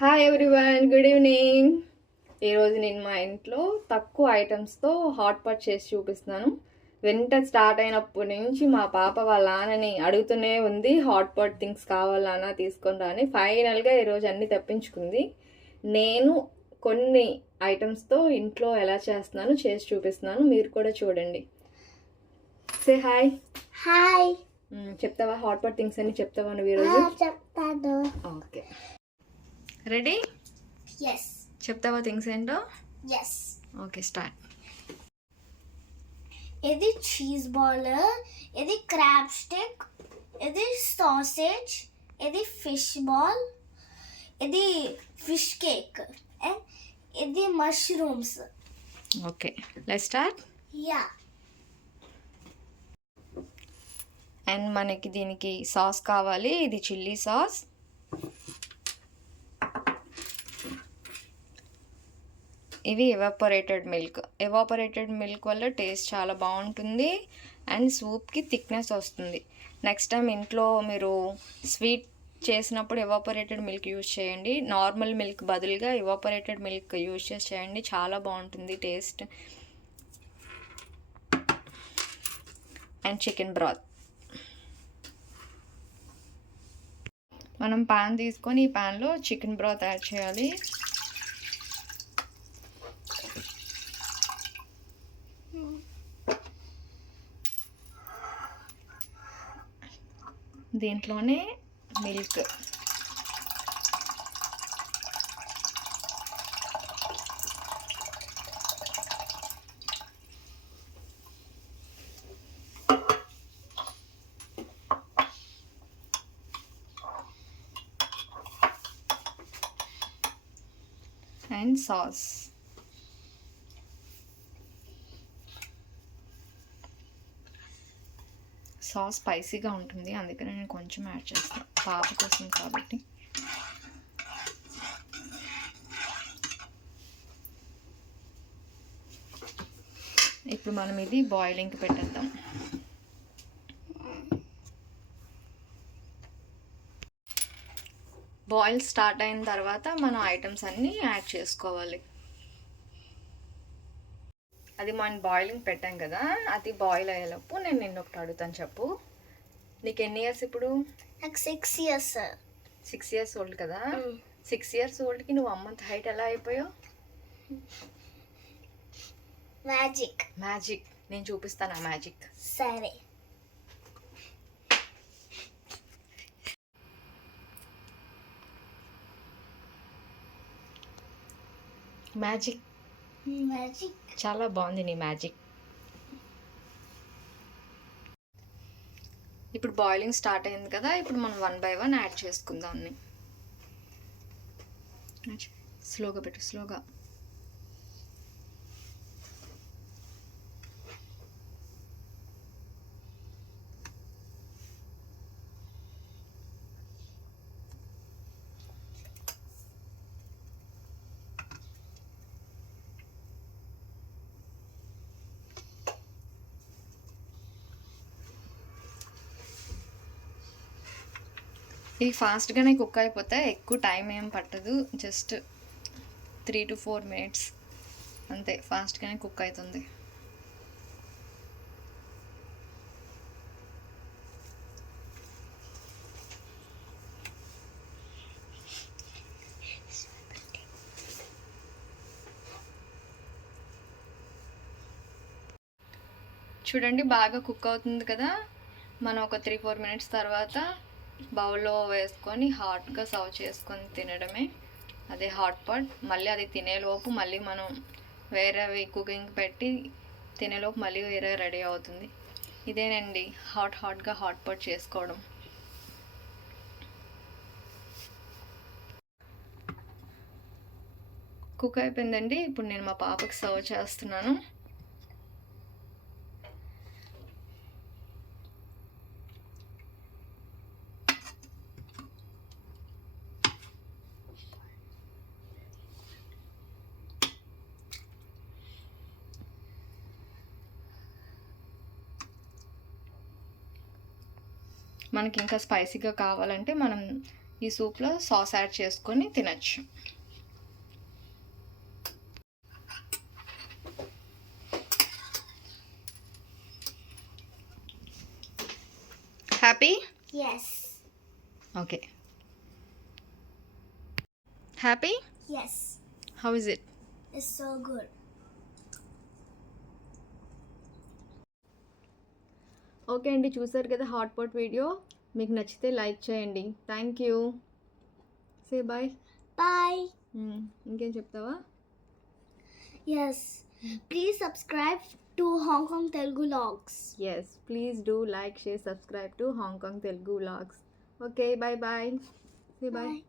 Hi everyone, good evening. ఈరోజు నేను మా ఇంట్లో తక్కువ ఐటమ్స్తో హాట్ పాట్ చేసి చూపిస్తున్నాను. వింటర్ స్టార్ట్ అయినప్పటి నుంచి మా పాప వాళ్ళ నాన్నని అడుగుతూనే ఉంది, హాట్ పాట్ థింగ్స్ కావాలన్నా తీసుకొని రాని. ఫైనల్గా ఈరోజు అన్నీ తెప్పించుకుంది. నేను కొన్ని ఐటమ్స్తో ఇంట్లో ఎలా చేస్తున్నాను చేసి చూపిస్తున్నాను, మీరు కూడా చూడండి. Say hi. హాయ్. చెప్తావా హాట్ పాట్ థింగ్స్ అన్ని చెప్తావా నువ్వు ఈరోజు? చెప్తాను. Okay, ready? yes చెప్తావా థింగ్స్ ఏంటో? yes okay, start. ఇది చీజ్ బాల్, ఇది క్రాబ్ స్టిక్, ఇది సాసేజ్, ఇది ఫిష్ బాల్, ఇది ఫిష్ కేక్, ఇది mushrooms. Okay, let's start. Yeah. And మనకి దీనికి సాస్ కావాలి. ఇది చిల్లీ సాస్. ఇవి ఎవాపరేటెడ్ మిల్క్. ఎవాపరేటెడ్ మిల్క్ వల్ల టేస్ట్ చాలా బాగుంటుంది అండ్ సూప్కి థిక్నెస్ వస్తుంది. నెక్స్ట్ టైం ఇంట్లో మీరు స్వీట్ చేసినప్పుడు ఎవాపరేటెడ్ మిల్క్ యూజ్ చేయండి. నార్మల్ మిల్క్ బదులుగా ఎవాపరేటెడ్ మిల్క్ యూజ్ చేయండి, చాలా బాగుంటుంది టేస్ట్. అండ్ చికెన్ బ్రాత్. మనం పాన్ తీసుకొని ఈ పాన్లో చికెన్ బ్రాత్ యాడ్ చేయాలి. దీంట్లోనే మిల్క్. And sauce. సాస్ స్పైసీగా ఉంటుంది, అందుకని నేను కొంచెం యాడ్ చేస్తాను, పాప కోసం కాబట్టి. ఇప్పుడు మనం ఇది బాయిలింగ్కి పెట్టేద్దాం. బాయిల్ స్టార్ట్ అయిన తర్వాత మనం ఐటమ్స్ అన్నీ యాడ్ చేసుకోవాలి. అది మనం బాయిలింగ్ పెట్టాం కదా, అది బాయిల్ అయ్యేలోపు నేను నిన్ను ఒకటి అడుగుతాను, చెప్పు. నీకు ఎన్ని ఇయర్స్ ఇప్పుడు? నాకు 6 years. 6 years ఓల్డ్ కదా. 6 years ఓల్డ్కి నువ్వు అమ్మంత హైట్ ఎలా అయిపోయావు? మ్యాజిక్. మ్యాజిక్. నేను చూపిస్తాను ఆ మ్యాజిక్. సరే. మ్యాజిక్. మ్యాజిక్ చాలా బాగుంది నీ మ్యాజిక్. ఇప్పుడు బాయిలింగ్ స్టార్ట్ అయింది కదా, ఇప్పుడు మనం 1 by 1 యాడ్ చేసుకుందాం అన్ని. స్లోగా పెట్టు, స్లోగా. ఇది ఫాస్ట్గానే కుక్ అయిపోతాయి, ఎక్కువ టైం ఏం పట్టదు, జస్ట్ 3 to 4 minutes అంతే, ఫాస్ట్గానే కుక్ అవుతుంది. చూడండి, బాగా కుక్ అవుతుంది కదా. మనం ఒక 3-4 minutes తర్వాత బౌల్లో వేసుకొని హాట్గా సర్వ్ చేసుకొని తినడమే. అదే హాట్ పాట్. మళ్ళీ అది తినేలోపు మళ్ళీ మనం వేరేవి కుకింగ్ పెట్టి తినేలోపు మళ్ళీ వేరే రెడీ అవుతుంది. ఇదేనండి హాట్గా హాట్ పాట్ చేసుకోవడం. కుక్ అయిపోయిందండి. ఇప్పుడు నేను మా పాపకి సర్వ్ చేస్తున్నాను. మనకి ఇంకా స్పైసీగా కావాలంటే మనం ఈ సూప్లో సాస్ యాడ్ చేసుకొని తినచ్చు. Happy? Yes. Okay. Happy? Yes. How is it? It's so good. Okay అండి, చూసారు కదా హాట్ పాట్ వీడియో. మీకు నచ్చితే లైక్ చేయండి. Thank you. Say bye. Bye. ఇంకేం చెప్తావా? Yes. Please subscribe to Hong Kong Telugu Logs. Yes, please do like, share, subscribe to Hong Kong Telugu vlogs. Okay, bye bye. Say bye. Bye.